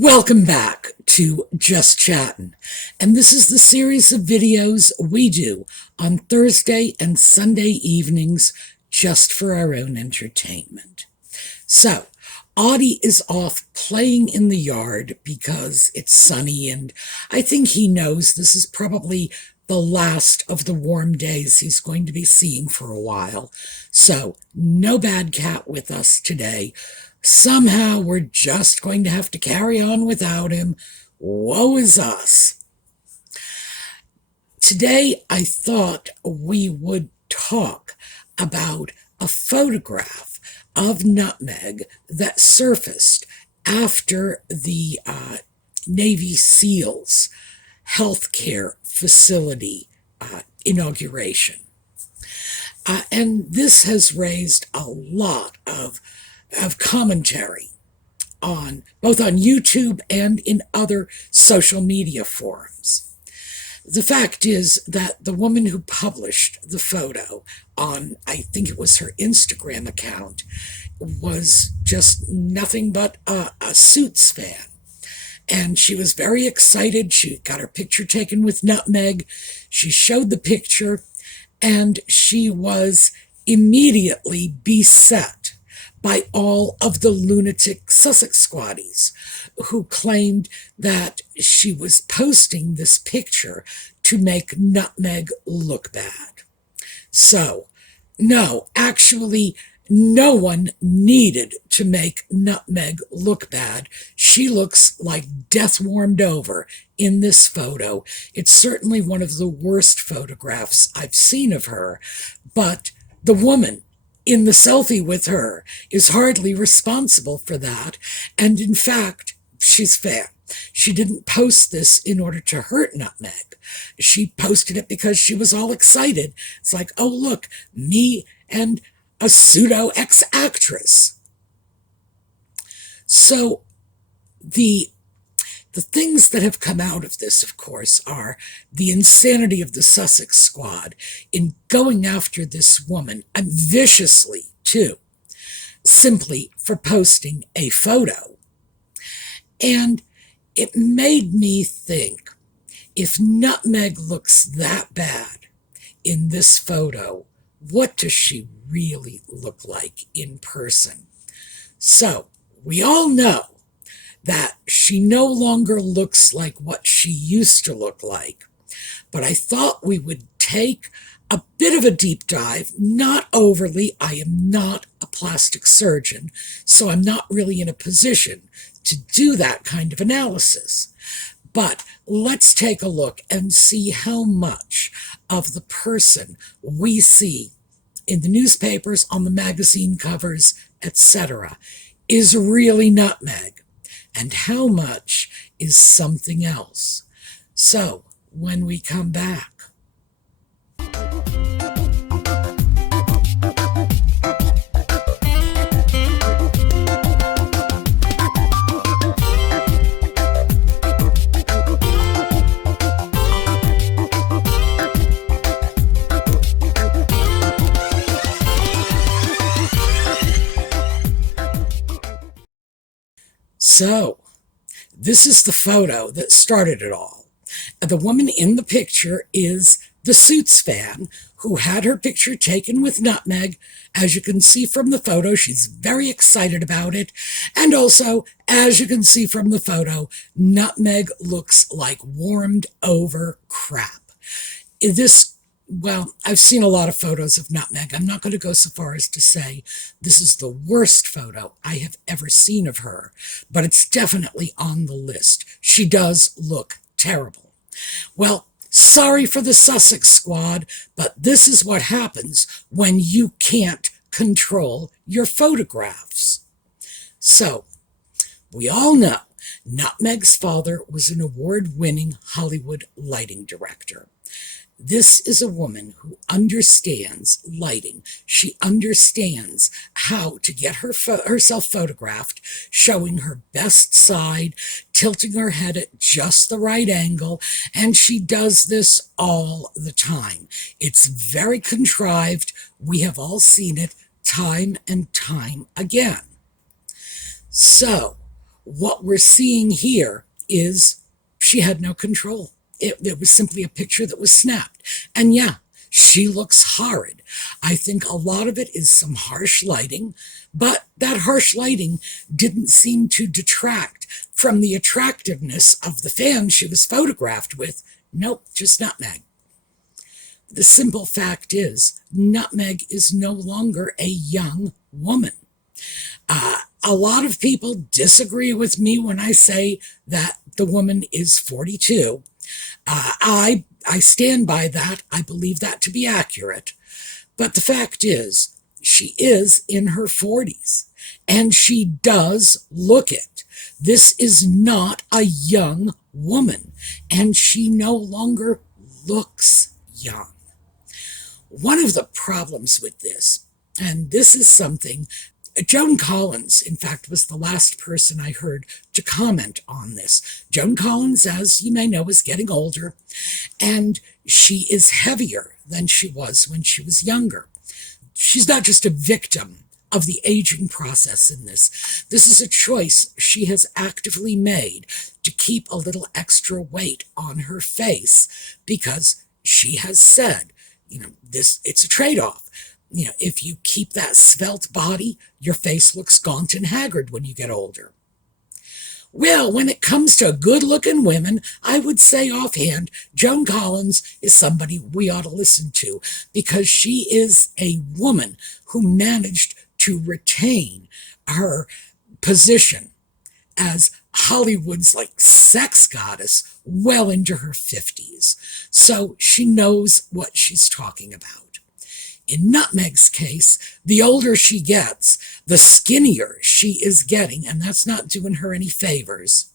Welcome back to Just Chattin', and this is the series of videos we do on Thursday and Sunday evenings just for our own entertainment. So, Audie is off playing in the yard because it's sunny, and I think he knows this is probably the last of the warm days he's going to be seeing for a while. So, no bad cat with us today. Somehow we're just going to have to carry on without him. Woe is us. Today I thought we would talk about a photograph of Nutmeg that surfaced after the Navy SEALs healthcare facility inauguration. And this has raised a lot of commentary on both on YouTube and in other social media forums. The fact is that the woman who published the photo on, I think it was her Instagram account, was just nothing but a Suits fan. And she was very excited. She got her picture taken with Nutmeg. She showed the picture, and she was immediately beset by all of the lunatic Sussex squaddies who claimed that she was posting this picture to make Nutmeg look bad. So, no, actually, no one needed to make Nutmeg look bad. She looks like death warmed over in this photo. It's certainly one of the worst photographs I've seen of her, but the woman in the selfie with her is hardly responsible for that. And in fact, she's fair. She didn't post this in order to hurt Nutmeg. She posted it because she was all excited. It's like, oh, look, me and a pseudo ex-actress. So the things that have come out of this, of course, are the insanity of the Sussex squad in going after this woman, and viciously, too, simply for posting a photo. And it made me think, if Nutmeg looks that bad in this photo, what does she really look like in person? So, we all know that she no longer looks like what she used to look like. But I thought we would take a bit of a deep dive, not overly. I am not a plastic surgeon, so I'm not really in a position to do that kind of analysis. But let's take a look and see how much of the person we see in the newspapers, on the magazine covers, etc., is really Nutmeg, and how much is something else. So, when we come back. So, this is the photo that started it all. The woman in the picture is the Suits fan who had her picture taken with Nutmeg. As you can see from the photo, she's very excited about it. And also, as you can see from the photo, Nutmeg looks like warmed over crap. Well, I've seen a lot of photos of Nutmeg. I'm not going to go so far as to say this is the worst photo I have ever seen of her, but it's definitely on the list. She does look terrible. Well, sorry for the Sussex squad, but this is what happens when you can't control your photographs. So, we all know Nutmeg's father was an award-winning Hollywood lighting director. This is a woman who understands lighting. She understands how to get herself photographed, showing her best side, tilting her head at just the right angle, and she does this all the time. It's very contrived. We have all seen it time and time again. So, what we're seeing here is she had no control. It was simply a picture that was snapped. And yeah, she looks horrid. I think a lot of it is some harsh lighting, but that harsh lighting didn't seem to detract from the attractiveness of the fan she was photographed with. Nope, just Nutmeg. The simple fact is, Nutmeg is no longer a young woman. A lot of people disagree with me when I say that the woman is 42. I stand by that. I believe that to be accurate. But the fact is, she is in her 40s, and she does look it. This is not a young woman, and she no longer looks young. One of the problems with this, and this is something, Joan Collins, in fact, was the last person I heard to comment on this. Joan Collins, as you may know, is getting older, and she is heavier than she was when she was younger. She's not just a victim of the aging process in this. This is a choice she has actively made to keep a little extra weight on her face, because she has said, it's a trade-off. If you keep that svelte body, your face looks gaunt and haggard when you get older. Well, when it comes to good-looking women, I would say offhand, Joan Collins is somebody we ought to listen to, because she is a woman who managed to retain her position as Hollywood's sex goddess well into her 50s. So she knows what she's talking about. In Nutmeg's case, the older she gets, the skinnier she is getting, and that's not doing her any favors.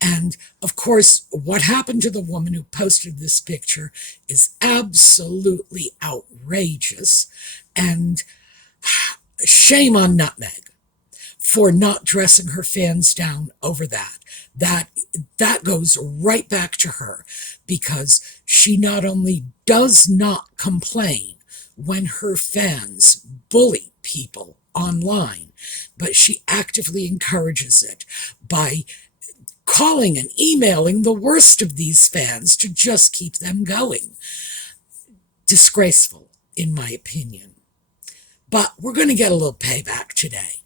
And, of course, what happened to the woman who posted this picture is absolutely outrageous, and shame on Nutmeg for not dressing her fans down over that. That goes right back to her, because she not only does not complain when her fans bully people online, but she actively encourages it by calling and emailing the worst of these fans to just keep them going. Disgraceful, in my opinion. But we're going to get a little payback today,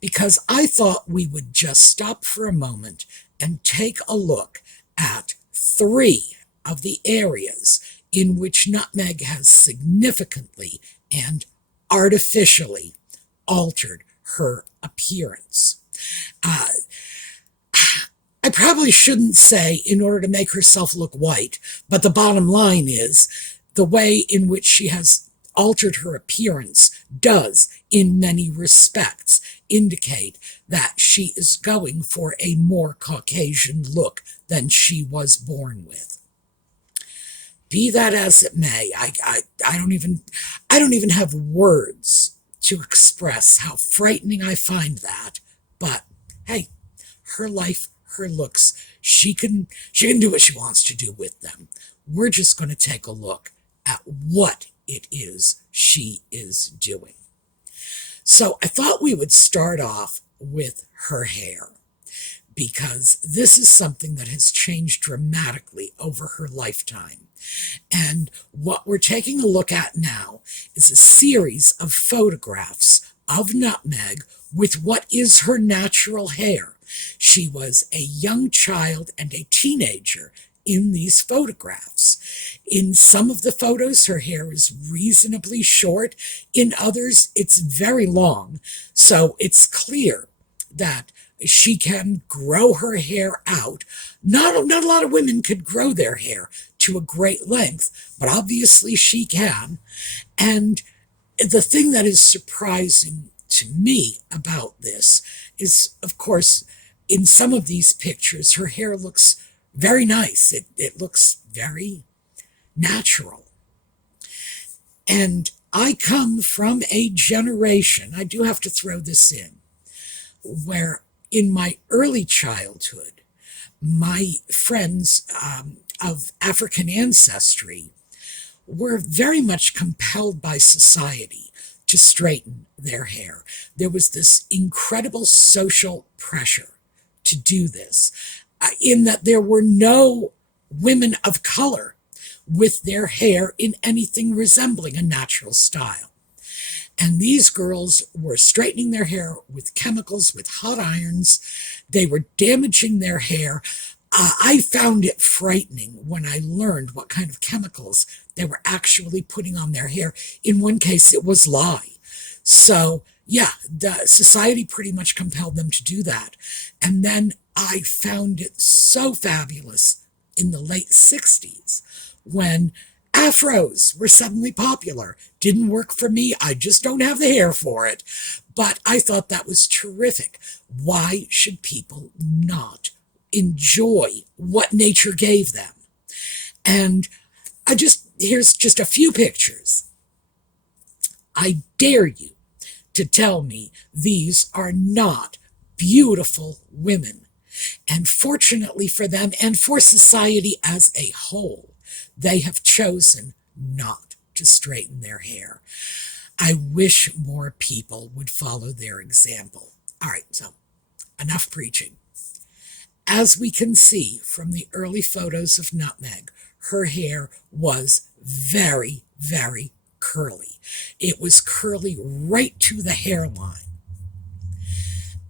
because I thought we would just stop for a moment and take a look at 3 of the areas in which Nutmeg has significantly and artificially altered her appearance. I probably shouldn't say in order to make herself look white, but the bottom line is the way in which she has altered her appearance does, in many respects, indicate that she is going for a more Caucasian look than she was born with. Be that as it may, I don't even have words to express how frightening I find that. But hey, her life, her looks, she can do what she wants to do with them. We're just going to take a look at what it is she is doing. So I thought we would start off with her hair, because this is something that has changed dramatically over her lifetime. And what we're taking a look at now is a series of photographs of Nutmeg with what is her natural hair. She was a young child and a teenager in these photographs. In some of the photos, her hair is reasonably short. In others, it's very long. So it's clear that she can grow her hair out. Not a lot of women could grow their hair to a great length, but obviously she can. And the thing that is surprising to me about this is, of course, in some of these pictures, her hair looks very nice. It looks very natural. And I come from a generation, I do have to throw this in, where in my early childhood, my friends of African ancestry were very much compelled by society to straighten their hair. There was this incredible social pressure to do this, in that there were no women of color with their hair in anything resembling a natural style. And these girls were straightening their hair with chemicals, with hot irons. They were damaging their hair. I found it frightening when I learned what kind of chemicals they were actually putting on their hair. In one case, it was lye. So, yeah, the society pretty much compelled them to do that. And then I found it so fabulous in the late 60s when afros were suddenly popular. Didn't work for me. I just don't have the hair for it. But I thought that was terrific. Why should people not enjoy what nature gave them? And here's just a few pictures. I dare you to tell me these are not beautiful women. And fortunately for them and for society as a whole, they have chosen not to straighten their hair. I wish more people would follow their example. All right, so enough preaching. As we can see from the early photos of Nutmeg, her hair was very, very curly. It was curly right to the hairline.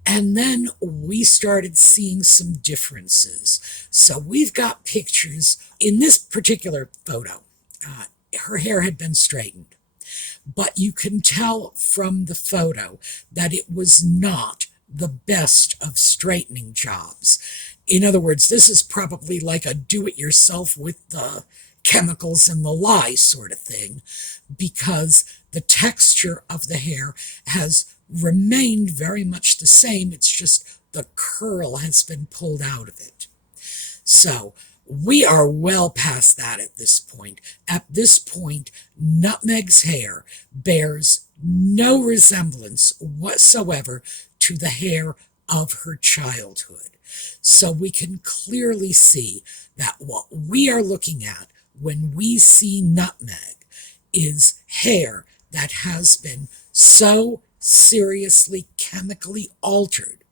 And then we started seeing some differences. So we've got pictures. In this particular photo, her hair had been straightened. But you can tell from the photo that it was not the best of straightening jobs. In other words, this is probably like a do-it-yourself with the chemicals and the lye sort of thing, because the texture of the hair has remained very much the same. It's just the curl has been pulled out of it. So we are well past that at this point. At this point, Nutmeg's hair bears no resemblance whatsoever to the hair of her childhood. So we can clearly see that what we are looking at when we see Nutmeg is hair that has been so seriously chemically altered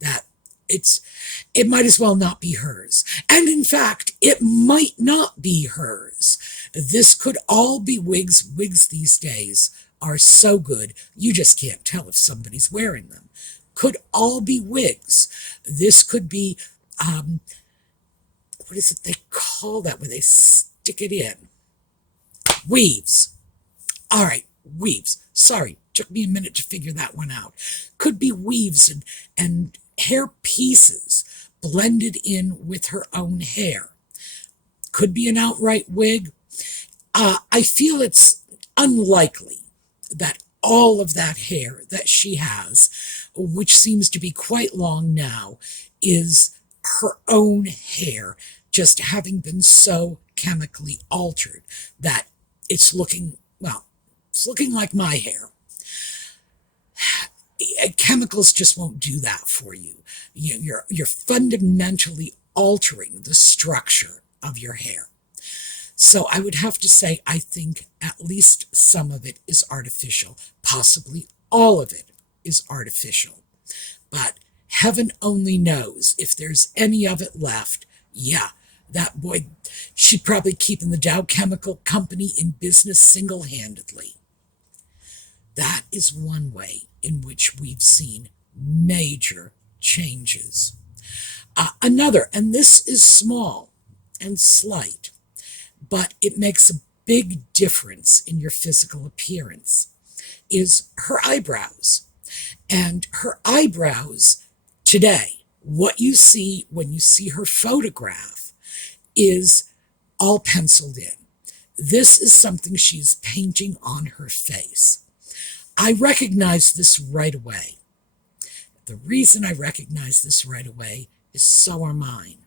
that it might as well not be hers. And in fact, it might not be hers. This could all be Wigs. Wigs these days are so good, you just can't tell if somebody's wearing them. Could all be Wigs. This could be, what is it they call that when they stick it in? Weaves. All right, weaves. Sorry, took me a minute to figure that one out. Could be weaves and hair pieces blended in with her own hair. Could be an outright wig. I feel it's unlikely that all of that hair that she has, which seems to be quite long now, is her own hair, just having been so chemically altered that it's looking, well, it's looking like my hair. Chemicals just won't do that for you. You're fundamentally altering the structure of your hair. So I would have to say, I think at least some of it is artificial. Possibly all of it is artificial. But heaven only knows if there's any of it left. Yeah, that boy, she'd probably keep the Dow Chemical Company in business single-handedly. That is one way in which we've seen major changes. Another, and this is small and slight, but it makes a big difference in your physical appearance, is her eyebrows. And her eyebrows today, what you see when you see her photograph, is all penciled in. This is something she's painting on her face. I recognize this right away. The reason I recognize this right away is so are mine,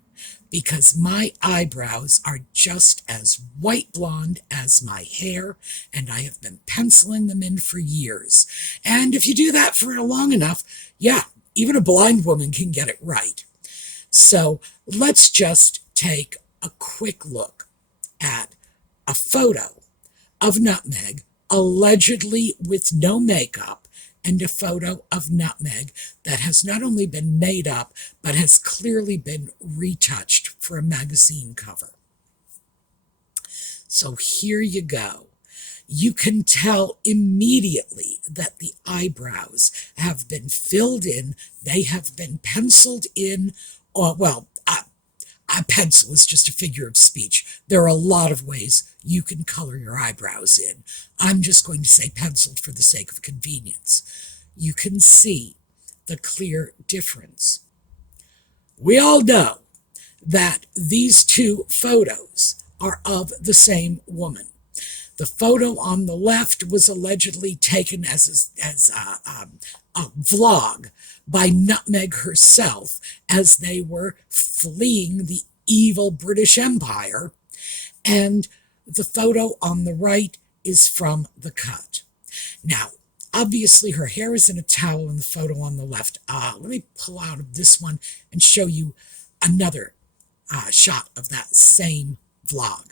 because my eyebrows are just as white blonde as my hair, and I have been penciling them in for years. And if you do that for long enough, yeah, even a blind woman can get it right. So let's just take a quick look at a photo of Nutmeg, allegedly with no makeup, and a photo of Nutmeg that has not only been made up, but has clearly been retouched for a magazine cover. So here you go. You can tell immediately that the eyebrows have been filled in, they have been penciled in, or, well, a pencil is just a figure of speech. There are a lot of ways you can color your eyebrows in. I'm just going to say penciled for the sake of convenience. You can see the clear difference. We all know that these two photos are of the same woman. The photo on the left was allegedly taken as a vlog by Nutmeg herself as they were fleeing the evil British Empire, and the photo on the right is from the cut. Now, obviously her hair is in a towel in the photo on the left. Let me pull out of this one and show you another shot of that same vlog.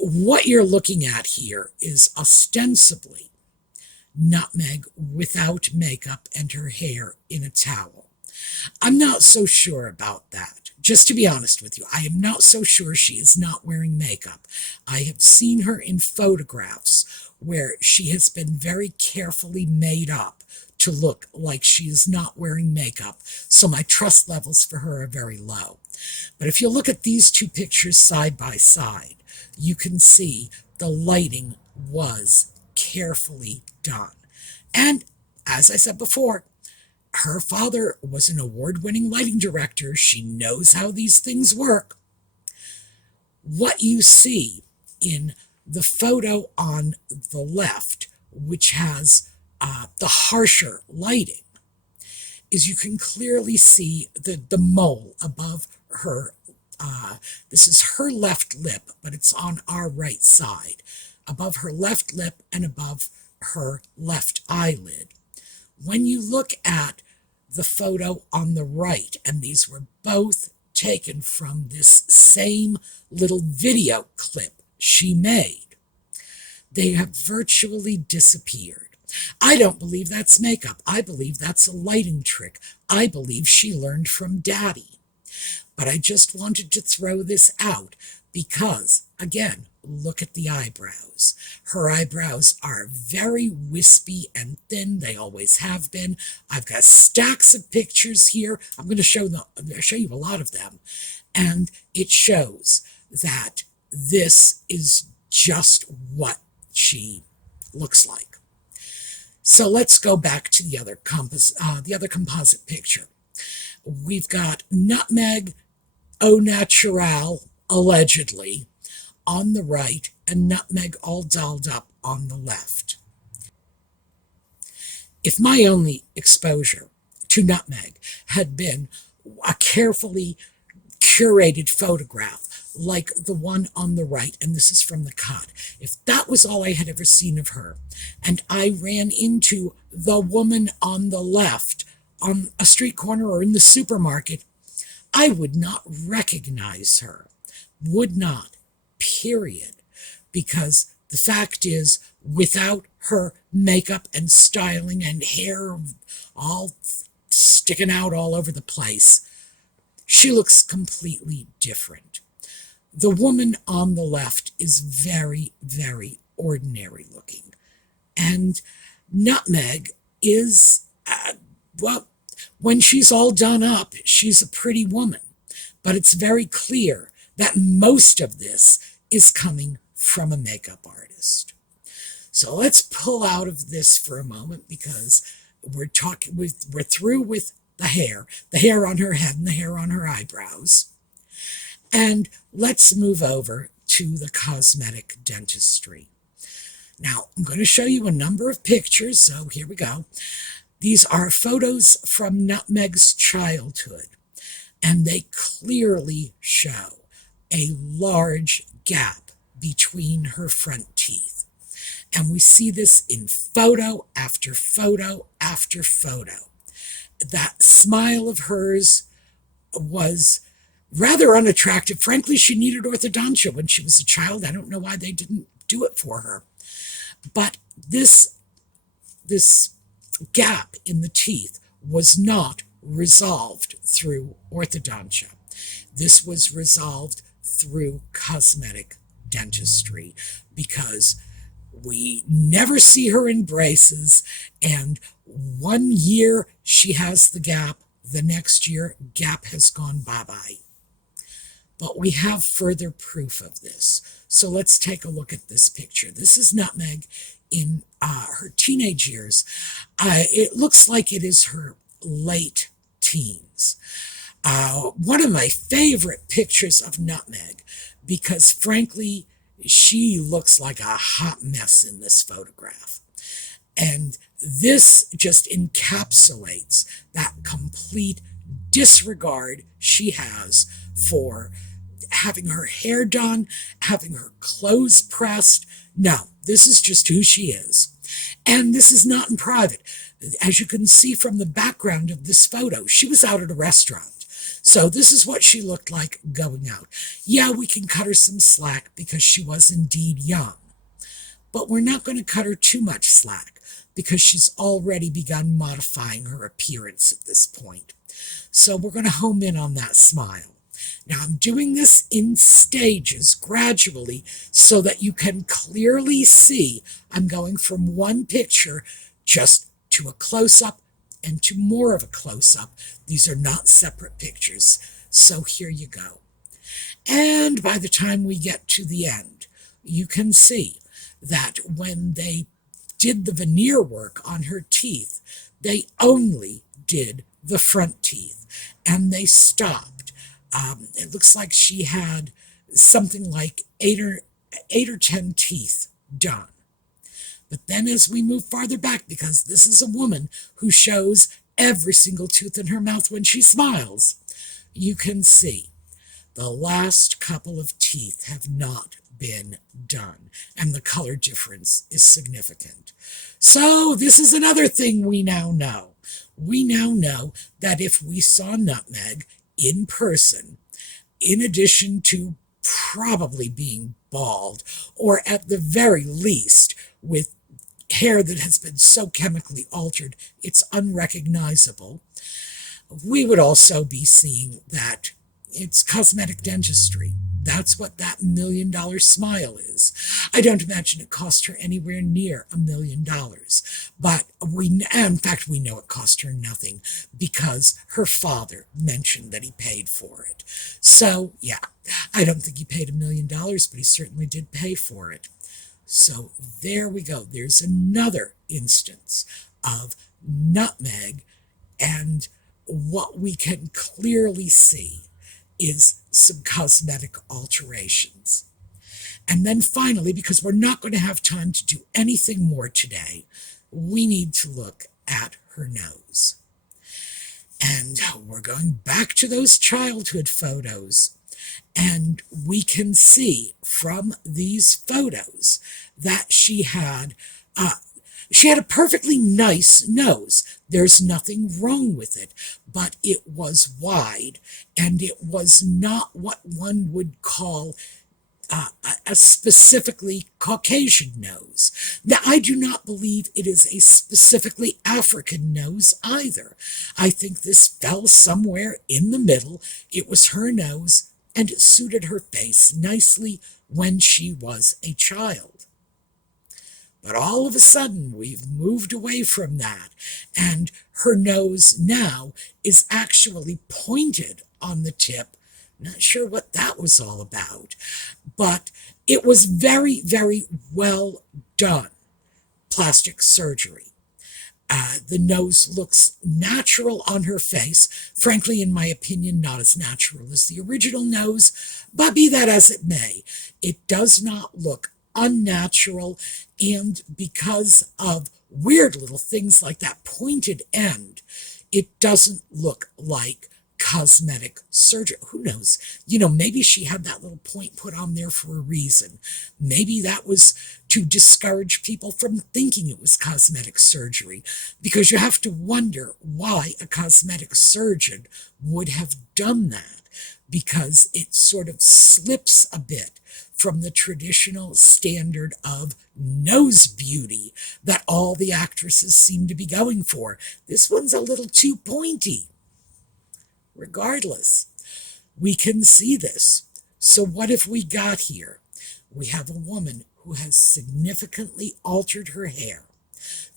What you're looking at here is ostensibly Nutmeg without makeup and her hair in a towel. I'm not so sure about that. Just to be honest with you, I am not so sure she is not wearing makeup. I have seen her in photographs where she has been very carefully made up to look like she is not wearing makeup, so my trust levels for her are very low. But if you look at these two pictures side by side, you can see the lighting was carefully done. And as I said before, her father was an award-winning lighting director. She knows how these things work. What you see in the photo on the left, which has the harsher lighting, is you can clearly see the mole above her. This is her left lip, but it's on our right side, above her left lip and above her left eyelid. When you look at the photo on the right, and these were both taken from this same little video clip she made, they have virtually disappeared. I don't believe that's makeup. I believe that's a lighting trick. I believe she learned from Daddy. But I just wanted to throw this out because, again, look at the eyebrows. Her eyebrows are very wispy and thin. They always have been. I've got stacks of pictures here. I'm going to show you a lot of them. And it shows that this is just what she looks like. So let's go back to the other composite picture. We've got Nutmeg au naturel, allegedly, on the right, and Nutmeg all dolled up on the left. If my only exposure to Nutmeg had been a carefully curated photograph like the one on the right, and this is from the cut, if that was all I had ever seen of her, and I ran into the woman on the left on a street corner or in the supermarket, I would not recognize her. Would not, period. Because the fact is, without her makeup and styling and hair all sticking out all over the place, she looks completely different. The woman on the left is very, very ordinary looking. And Nutmeg is, well, when she's all done up, she's a pretty woman. But it's very clear that most of this is coming from a makeup artist. So let's pull out of this for a moment because we're through with the hair on her head and the hair on her eyebrows. And let's move over to the cosmetic dentistry. Now, I'm going to show you a number of pictures, so here we go. These are photos from Nutmeg's childhood, and they clearly show a large gap between her front teeth. And we see this in photo after photo after photo. That smile of hers was rather unattractive. Frankly, she needed orthodontia when she was a child. I don't know why they didn't do it for her. But this this gap in the teeth was not resolved through orthodontia. This was resolved through cosmetic dentistry because we never see her in braces, and 1 year she has the gap, the next year gap has gone bye-bye. But we have further proof of this. So let's take a look at this picture. This is Nutmeg in her teenage years. It looks like it is her late teens. One of my favorite pictures of Nutmeg, because frankly, she looks like a hot mess in this photograph. And this just encapsulates that complete disregard she has for having her hair done, having her clothes pressed. No, this is just who she is. And this is not in private. As you can see from the background of this photo, she was out at a restaurant. So this is what she looked like going out. Yeah, we can cut her some slack because she was indeed young. But we're not going to cut her too much slack because she's already begun modifying her appearance at this point. So we're going to home in on that smile. Now I'm doing this in stages, gradually, so that you can clearly see I'm going from one picture just to a close-up and to more of a close-up. These are not separate pictures. So here you go. And by the time we get to the end, you can see that when they did the veneer work on her teeth, they only did the front teeth, and they stopped. It looks like she had something like eight or 10 teeth done. But then as we move farther back, because this is a woman who shows every single tooth in her mouth when she smiles, you can see the last couple of teeth have not been done, and the color difference is significant. So this is another thing we now know. We now know that if we saw Nutmeg in person, in addition to probably being bald, or at the very least with hair that has been so chemically altered it's unrecognizable, we would also be seeing that it's cosmetic dentistry. That's what that $1 million smile is. I don't imagine it cost her anywhere near $1 million. But in fact, we know it cost her nothing because her father mentioned that he paid for it. So, yeah, I don't think he paid $1 million, but he certainly did pay for it. So there we go. There's another instance of Nutmeg, and what we can clearly see is some cosmetic alterations. And then finally, because we're not going to have time to do anything more today, we need to look at her nose. And we're going back to those childhood photos, and we can see from these photos that she had a perfectly nice nose. There's nothing wrong with it, but it was wide, and it was not what one would call a specifically Caucasian nose. Now, I do not believe it is a specifically African nose either. I think this fell somewhere in the middle. It was her nose, and it suited her face nicely when she was a child. But all of a sudden, we've moved away from that, and her nose now is actually pointed on the tip. Not sure what that was all about, but it was very, very well done plastic surgery. The nose looks natural on her face. Frankly, in my opinion, not as natural as the original nose, but be that as it may, it does not look unnatural, and because of weird little things like that pointed end, it doesn't look like cosmetic surgery. Who knows? Maybe she had that little point put on there for a reason. Maybe that was to discourage people from thinking it was cosmetic surgery, because you have to wonder why a cosmetic surgeon would have done that, because it sort of slips a bit from the traditional standard of nose beauty that all the actresses seem to be going for. This one's a little too pointy. Regardless, we can see this. So what have we got here? We have a woman who has significantly altered her hair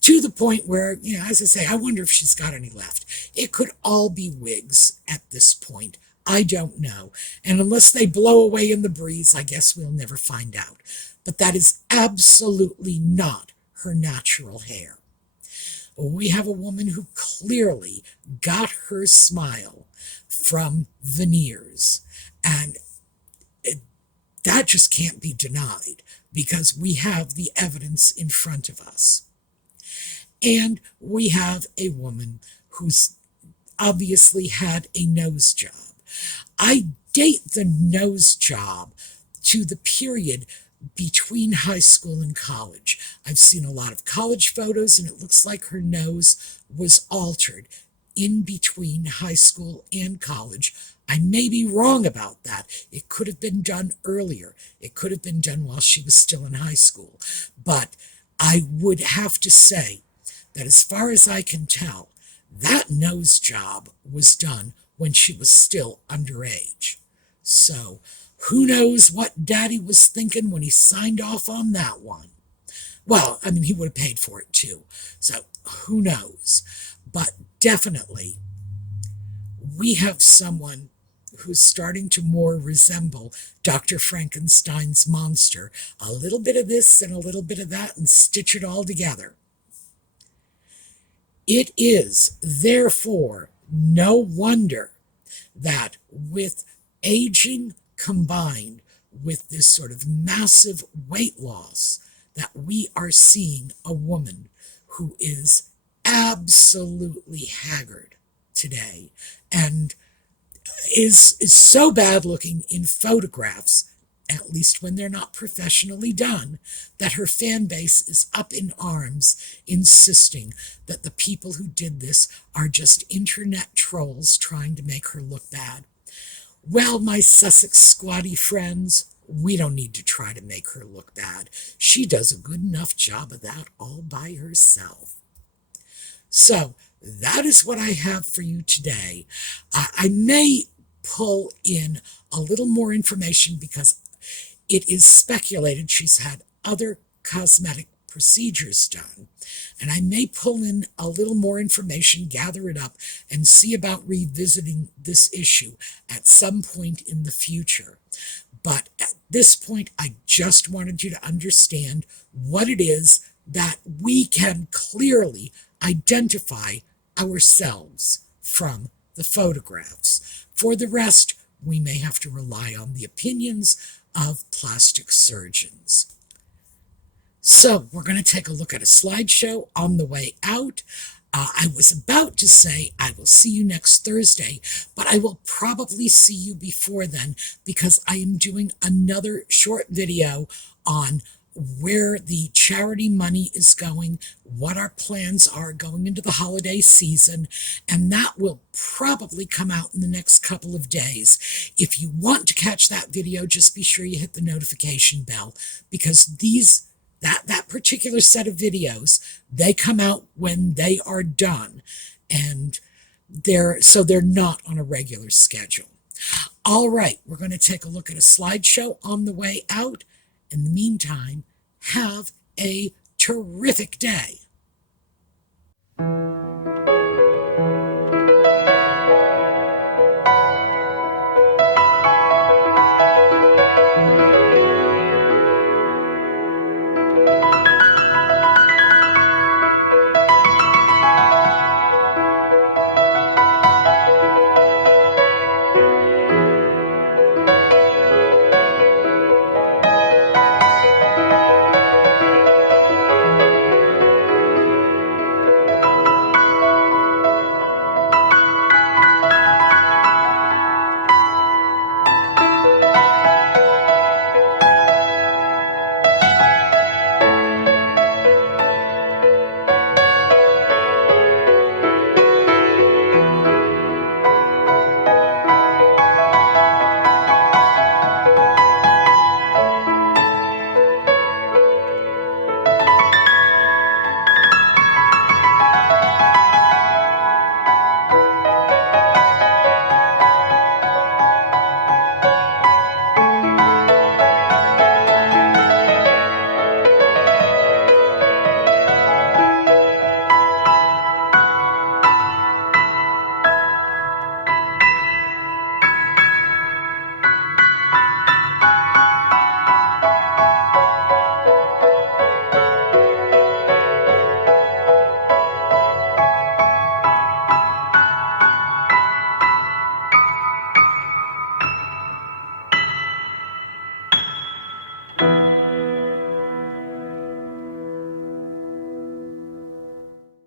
to the point where, as I say, I wonder if she's got any left. It could all be wigs at this point. I don't know. And unless they blow away in the breeze, I guess we'll never find out. But that is absolutely not her natural hair. We have a woman who clearly got her smile from veneers. And that just can't be denied, because we have the evidence in front of us. And we have a woman who's obviously had a nose job. I date the nose job to the period between high school and college. I've seen a lot of college photos, and it looks like her nose was altered in between high school and college. I may be wrong about that. It could have been done earlier. It could have been done while she was still in high school. But I would have to say that as far as I can tell, that nose job was done when she was still underage. So who knows what Daddy was thinking when he signed off on that one. Well, I mean, he would have paid for it too. So who knows? But definitely, we have someone who's starting to more resemble Dr. Frankenstein's monster. A little bit of this and a little bit of that, and stitch it all together. It is, therefore, no wonder that with aging combined with this sort of massive weight loss, that we are seeing a woman who is absolutely haggard today, and is so bad looking in photographs, at least when they're not professionally done, that her fan base is up in arms, insisting that the people who did this are just internet trolls trying to make her look bad. Well, my Sussex squatty friends, we don't need to try to make her look bad. She does a good enough job of that all by herself. So that is what I have for you today. I may pull in a little more information, because it is speculated she's had other cosmetic procedures done. And I may pull in a little more information, gather it up, and see about revisiting this issue at some point in the future. But at this point, I just wanted you to understand what it is that we can clearly identify ourselves from the photographs. For the rest, we may have to rely on the opinions of plastic surgeons. So we're going to take a look at a slideshow on the way out. I was about to say I will see you next Thursday, but I will probably see you before then, because I am doing another short video on where the charity money is going, what our plans are going into the holiday season, and that will probably come out in the next couple of days. If you want to catch that video, just be sure you hit the notification bell, because that particular set of videos, they come out when they are done, and they're not on a regular schedule. All right, we're going to take a look at a slideshow on the way out. In the meantime, have a terrific day.